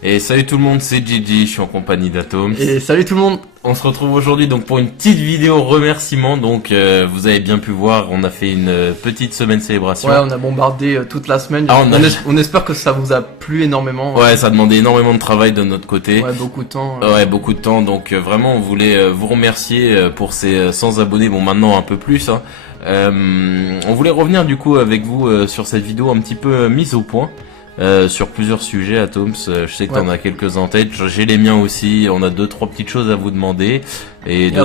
Et salut tout le monde, c'est Gigi, je suis en compagnie d'Atoms. Et salut tout le monde. On se retrouve aujourd'hui donc pour une petite vidéo remerciement. Donc vous avez bien pu voir, on a fait une petite semaine célébration. Ouais, on a bombardé toute la semaine. On espère que ça vous a plu énormément. Ouais, ça a demandé énormément de travail de notre côté. Ouais, beaucoup de temps. Ouais, beaucoup de temps. Donc vraiment, on voulait vous remercier pour ces 100 abonnés. Bon, maintenant un peu plus. Hein. On voulait revenir du coup avec vous sur cette vidéo un petit peu mise au point. Sur plusieurs sujets, Atoms, je sais que t'en as quelques-uns en tête, j'ai les miens aussi, on a 2-3 petites choses à vous demander, et à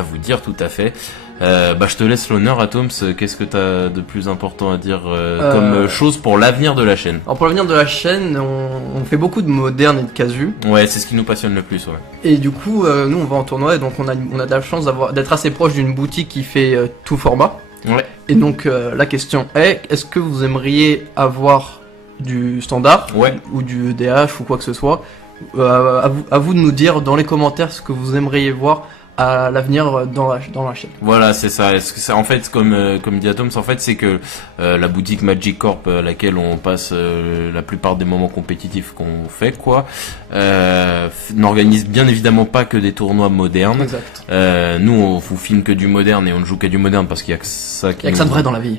vous dire tout à fait. Je te laisse l'honneur, Atoms, qu'est-ce que t'as de plus important à dire comme chose pour l'avenir de la chaîne? Alors pour l'avenir de la chaîne, on fait beaucoup de moderne et de casu. Ouais, c'est ce qui nous passionne le plus, ouais. Et du coup, nous on va en tournoi, et donc on a de la chance d'être assez proche d'une boutique qui fait tout format. Ouais. Et donc la question est-ce que vous aimeriez avoir du standard ou du EDH ou quoi que ce soit, à vous de nous dire dans les commentaires ce que vous aimeriez voir à l'avenir dans la chaîne. Voilà, c'est ça. Est-ce que ça, en fait, comme dit Atoms, en fait, c'est que la boutique Magic Corp, à laquelle on passe la plupart des moments compétitifs qu'on fait, n'organise bien évidemment pas que des tournois modernes. Exact. Nous, on vous filme que du moderne et on ne joue que du moderne parce qu'il y a que ça qui. Il y a que ça de vrai dans la vie.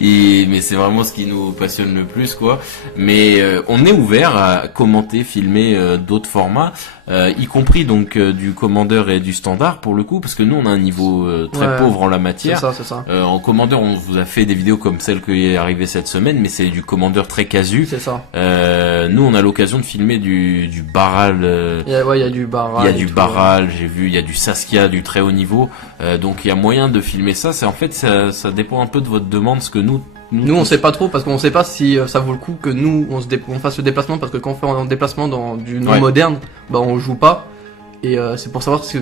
Mais c'est vraiment ce qui nous passionne le plus, quoi. Mais on est ouvert à commenter, filmer d'autres formats. Y compris donc du commandeur et du standard pour le coup, parce que nous on a un niveau très pauvre en la matière. C'est ça. En commandeur, on vous a fait des vidéos comme celle qui est arrivée cette semaine, mais c'est du commandeur très casu. C'est ça. Nous on a l'occasion de filmer du Baral. Il y a du Baral. Il y a du Baral, j'ai vu, il y a du Saskia du très haut niveau. Donc il y a moyen de filmer ça. C'est en fait ça dépend un peu de votre demande, ce que nous on sait pas trop parce qu'on sait pas si ça vaut le coup que nous on fasse le déplacement, parce que quand on fait un déplacement dans du non moderne, on joue pas, et c'est pour savoir si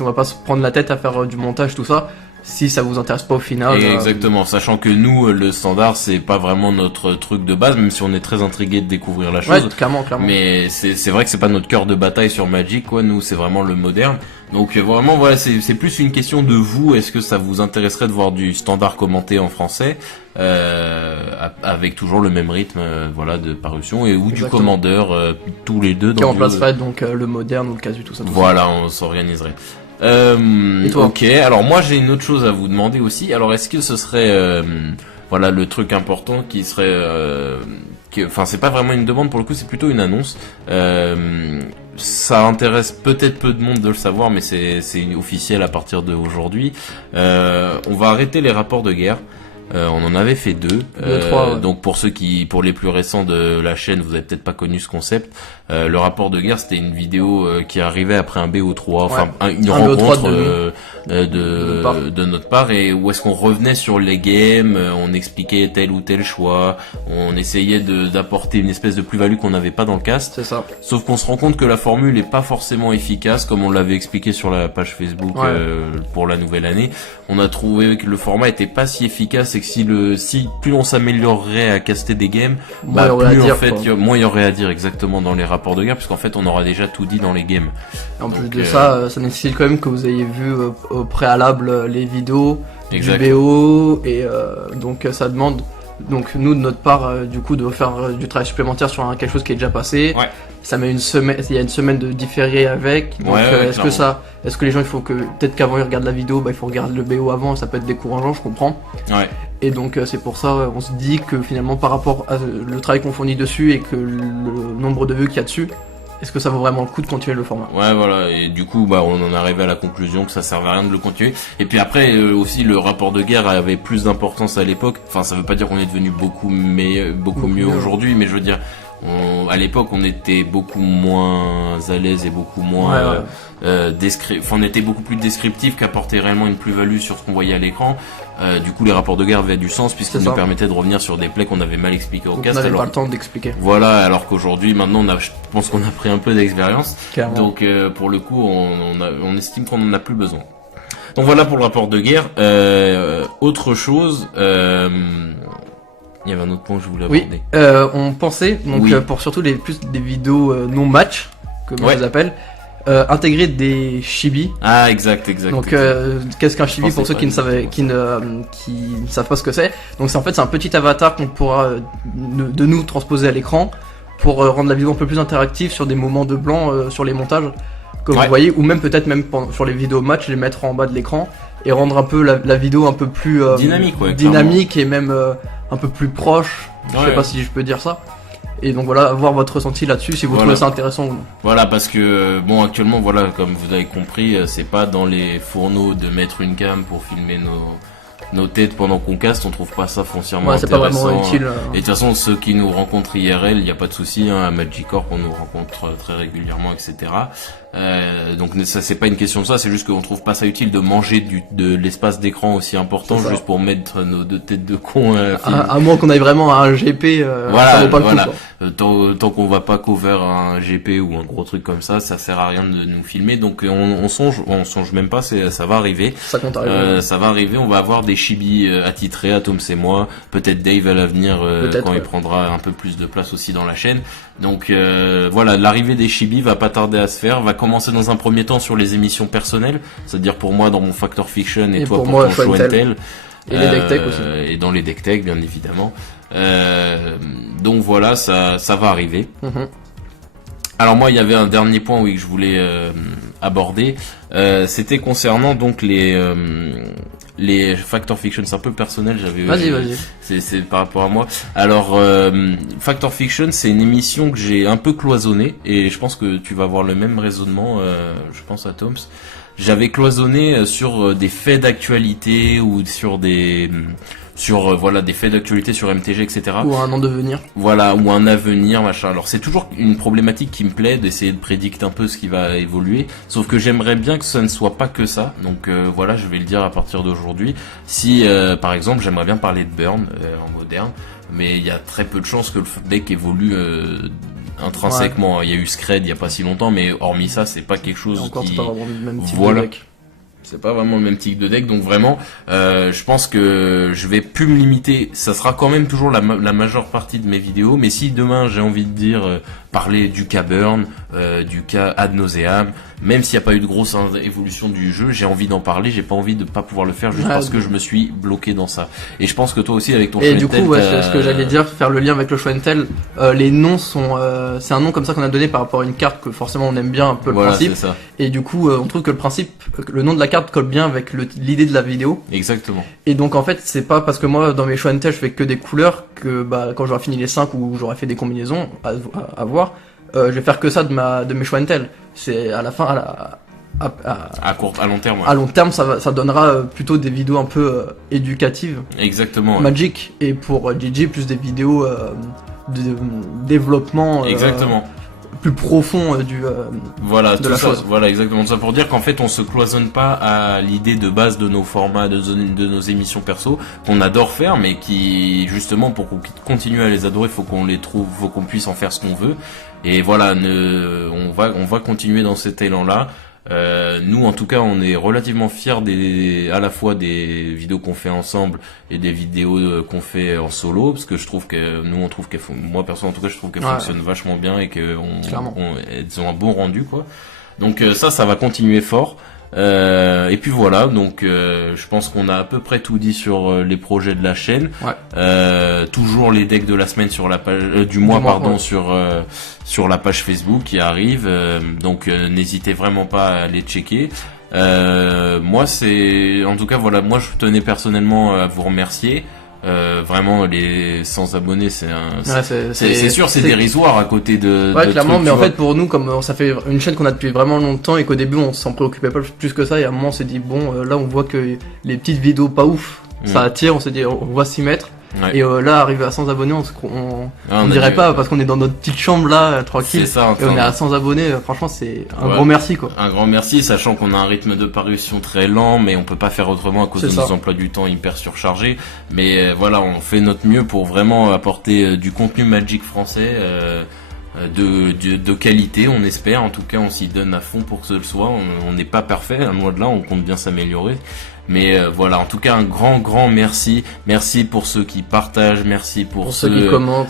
on va pas se prendre la tête à faire du montage, tout ça, si ça vous intéresse pas au final. Exactement, sachant que nous le standard c'est pas vraiment notre truc de base, même si on est très intrigué de découvrir la chose. Ouais, clairement. Mais c'est vrai que c'est pas notre cœur de bataille sur Magic, quoi. Nous c'est vraiment le moderne. Donc vraiment voilà, c'est plus une question de vous. Est-ce que ça vous intéresserait de voir du standard commenté en français avec toujours le même rythme de parution, ou Exactement. du commandeur tous les deux qui remplacerait donc le moderne ou le casu, tout ça. Voilà, on s'organiserait. Et toi? Ok, alors moi j'ai une autre chose à vous demander aussi. Alors est-ce que ce serait le truc important qui serait enfin c'est pas vraiment une demande pour le coup, c'est plutôt une annonce. Ça intéresse peut-être peu de monde de le savoir, mais c'est officiel à partir d'aujourd'hui. On va arrêter les rapports de guerre. On en avait fait 2. 3, ouais. Donc pour les plus récents de la chaîne, vous avez peut-être pas connu ce concept. Le rapport de guerre, c'était une vidéo qui arrivait après un BO3, une rencontre de notre part, et où est-ce qu'on revenait sur les games, on expliquait tel ou tel choix, on essayait d'apporter une espèce de plus-value qu'on n'avait pas dans le cast. C'est ça. Sauf qu'on se rend compte que la formule est pas forcément efficace, comme on l'avait expliqué sur la page Facebook pour la nouvelle année. On a trouvé que le format était pas si efficace, et que si plus on s'améliorerait à caster des games, moins il y aurait à dire exactement dans les rapports de guerre, puisqu'en fait on aura déjà tout dit dans les games. En plus de ça, ça nécessite quand même que vous ayez vu au préalable les vidéos du BO, et donc ça demande nous de notre part du coup de faire du travail supplémentaire sur quelque chose qui est déjà passé. Ça met une semaine, il y a une semaine de différé avec. Donc est-ce que les gens, il faut que peut-être qu'avant ils regardent la vidéo, il faut regarder le BO avant, ça peut être décourageant, je comprends. Et donc c'est pour ça on se dit que finalement par rapport à le travail qu'on fournit dessus et que le nombre de vues qu'il y a dessus, est-ce que ça vaut vraiment le coup de continuer le format? Ouais, voilà, et du coup on en est arrivé à la conclusion que ça servait à rien de le continuer. Et puis après aussi le rapport de guerre avait plus d'importance à l'époque. Enfin, ça veut pas dire qu'on est devenu beaucoup mieux aujourd'hui, mais je veux dire, à l'époque on était beaucoup moins à l'aise et beaucoup moins on était beaucoup plus descriptif qu'apporter réellement une plus-value sur ce qu'on voyait à l'écran. Du coup les rapports de guerre avaient du sens, puisqu'ils nous permettaient de revenir sur des plays qu'on avait mal expliqués au cast. On n'avait pas le temps d'expliquer. Voilà, alors qu'aujourd'hui maintenant je pense qu'on a pris un peu d'expérience. Donc pour le coup on estime qu'on en a plus besoin. Donc voilà pour le rapport de guerre. Autre chose, il y avait un autre point que je voulais aborder. On pensait, pour surtout plus des vidéos non match, comme on les appelle, intégrer des chibis. Ah, exact. Donc qu'est-ce qu'un chibi pour ceux qui ne savent pas ce que c'est? Donc c'est en fait un petit avatar qu'on pourra de nous transposer à l'écran pour rendre la vidéo un peu plus interactive sur des moments de blanc sur les montages, comme Ouais. vous voyez, ou même peut-être même sur les vidéos match, les mettre en bas de l'écran et rendre un peu la vidéo un peu plus Dynamique, ouais, dynamique et même un peu plus proche. Je Ouais. sais pas si je peux dire ça. Et donc voilà, avoir votre ressenti là-dessus si vous Voilà. trouvez ça intéressant ou non. Voilà, parce que bon, actuellement, voilà, comme vous avez compris, c'est pas dans les fourneaux de mettre une cam pour filmer nos têtes pendant qu'on caste, on trouve pas ça foncièrement Ouais, c'est pas intéressant. vraiment utile. Et de toute façon, ceux qui nous rencontrent IRL, il n'y a pas de souci, hein, à Magicorp, on nous rencontre très régulièrement, etc. Donc ça, c'est pas une question de ça, c'est juste qu'on trouve pas ça utile de manger de l'espace d'écran aussi important C'est ça. juste pour mettre nos deux têtes de con. À moins qu'on aille vraiment à un GP, Voilà, ça vaut pas le voilà. coup. Quoi. Tant qu'on va pas cover un GP ou un gros truc comme ça sert à rien de nous filmer. Donc on songe même pas, ça va arriver. Ça compte arriver. Ça va arriver, on va avoir des chibis attitrés, Atoms et moi, peut-être Dave à l'avenir quand il prendra un peu plus de place aussi dans la chaîne. Donc voilà, l'arrivée des chibis va pas tarder à se faire, va commencer dans un premier temps sur les émissions personnelles, c'est-à-dire pour moi dans mon Factor Fiction et toi pour moi, ton Show and Tell. Et les deck tech aussi. Et dans les deck tech bien évidemment. Donc voilà, ça va arriver. Mhm. Alors moi, il y avait un dernier point oui que je voulais aborder. C'était concernant donc les Factor Fiction. C'est un peu personnel. Vas-y. C'est par rapport à moi. Alors Factor Fiction, c'est une émission que j'ai un peu cloisonnée et je pense que tu vas avoir le même raisonnement. Je pense à Toms. J'avais cloisonné sur des faits d'actualité ou sur des faits d'actualité sur MTG, etc. Ou un an de venir. Voilà, ou un avenir, machin. Alors c'est toujours une problématique qui me plaît d'essayer de prédicter un peu ce qui va évoluer. Sauf que j'aimerais bien que ça ne soit pas que ça. Donc voilà, je vais le dire à partir d'aujourd'hui. Si par exemple j'aimerais bien parler de Burn en moderne, mais il y a très peu de chances que le deck évolue intrinsèquement. Il y a eu Scred il y a pas si longtemps, mais hormis ça, c'est pas quelque chose Encore, qui... c'est pas vraiment le même type Voilà. de deck. C'est pas vraiment le même type de deck, donc vraiment, je pense que je vais plus me limiter. Ça sera quand même toujours la majeure partie de mes vidéos, mais si demain j'ai envie de dire parler du cas Burn, du cas Ad Nauseam, même s'il n'y a pas eu de grosse évolution du jeu, j'ai envie d'en parler. J'ai pas envie de pas pouvoir le faire juste parce que je me suis bloqué dans ça. Et je pense que toi aussi avec ton Show Et and du Tell, coup, ouais, c'est ce que j'allais dire, faire le lien avec le Show and Tell. Les noms sont, c'est un nom comme ça qu'on a donné par rapport à une carte que forcément on aime bien un peu le voilà, principe. c'est ça. Et du coup, on trouve que le nom de la carte colle bien avec l'idée de la vidéo. Exactement. Et donc en fait, c'est pas parce que moi dans mes Show and Tell je fais que des couleurs que quand j'aurai fini les 5 ou j'aurai fait des combinaisons à voir, je vais faire que ça de mes Show and Tell. C'est à la fin, À long terme. Ouais. à long terme, ça donnera plutôt des vidéos un peu éducatives. Exactement. Ouais. Magic, et pour Gigi plus des vidéos de développement Exactement. plus profond Voilà, de tout la ça, chose. voilà, exactement. Tout ça pour dire qu'en fait, on se cloisonne pas à l'idée de base de nos formats, de nos émissions perso, qu'on adore faire, mais qui, justement, pour qu'on continue à les adorer, faut qu'on les trouve, faut qu'on puisse en faire ce qu'on veut. Et voilà, on va continuer dans cet élan-là. Nous, en tout cas, on est relativement fiers à la fois des vidéos qu'on fait ensemble et des vidéos qu'on fait en solo, parce que je trouve que moi perso en tout cas, je trouve qu'elles fonctionnent vachement bien et que elles ont un bon rendu, quoi. Donc ça va continuer fort. Et puis voilà, donc je pense qu'on a à peu près tout dit sur les projets de la chaîne. Ouais. Toujours les decks de la semaine sur la page du mois, ouais. sur la page Facebook qui arrive. Donc n'hésitez vraiment pas à aller checker. Moi en tout cas voilà, moi je tenais personnellement à vous remercier. Vraiment les 100 abonnés c'est sûr, c'est dérisoire à côté de clairement, trucs, mais en fait pour nous, comme ça fait une chaîne qu'on a depuis vraiment longtemps et qu'au début on s'en préoccupait pas plus que ça, et à un moment on s'est dit bon là on voit que les petites vidéos pas ouf ça attire, on s'est dit on va s'y mettre. Ouais. Et là, arrivé à 100 abonnés, on dirait pas parce qu'on est dans notre petite chambre là, tranquille. Ça, et on est à 100 abonnés, franchement, c'est un gros merci quoi. Un grand merci, sachant qu'on a un rythme de parution très lent, mais on peut pas faire autrement à cause de nos emplois du temps hyper surchargés. Mais voilà, on fait notre mieux pour vraiment apporter du contenu Magic français. De qualité, on espère. En tout cas, on s'y donne à fond pour que ce le soit. On n'est pas parfait, loin de là, on compte bien s'améliorer. Mais voilà, en tout cas un grand merci. Merci pour ceux qui partagent, merci pour ceux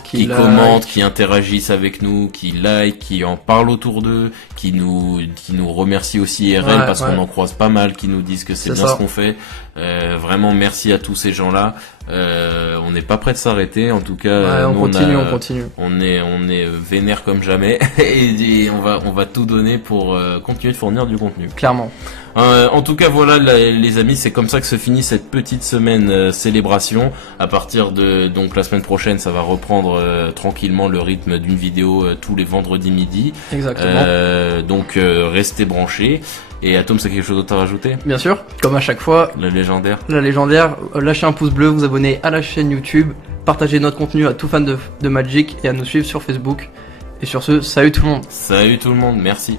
qui commentent, qui interagissent avec nous, qui like, qui en parlent autour d'eux, qui nous remercient aussi IRL parce qu'on en croise pas mal, qui nous disent que c'est bien ce qu'on fait. Vraiment merci à tous ces gens-là. On n'est pas prêt de s'arrêter, en tout cas. On continue. On est vénère comme jamais et on va tout donner pour continuer de fournir du contenu. Clairement. En tout cas voilà les amis, c'est comme ça que se finit cette petite semaine célébration. À partir de donc la semaine prochaine, ça va reprendre tranquillement le rythme d'une vidéo tous les vendredis midi. Exactement. Donc restez branchés. Et Atom, c'est quelque chose d'autre à rajouter? Bien sûr, comme à chaque fois. La légendaire. Lâchez un pouce bleu, vous abonnez à la chaîne YouTube, partagez notre contenu à tout fan de Magic et à nous suivre sur Facebook. Et sur ce, salut tout le monde. Salut tout le monde, merci.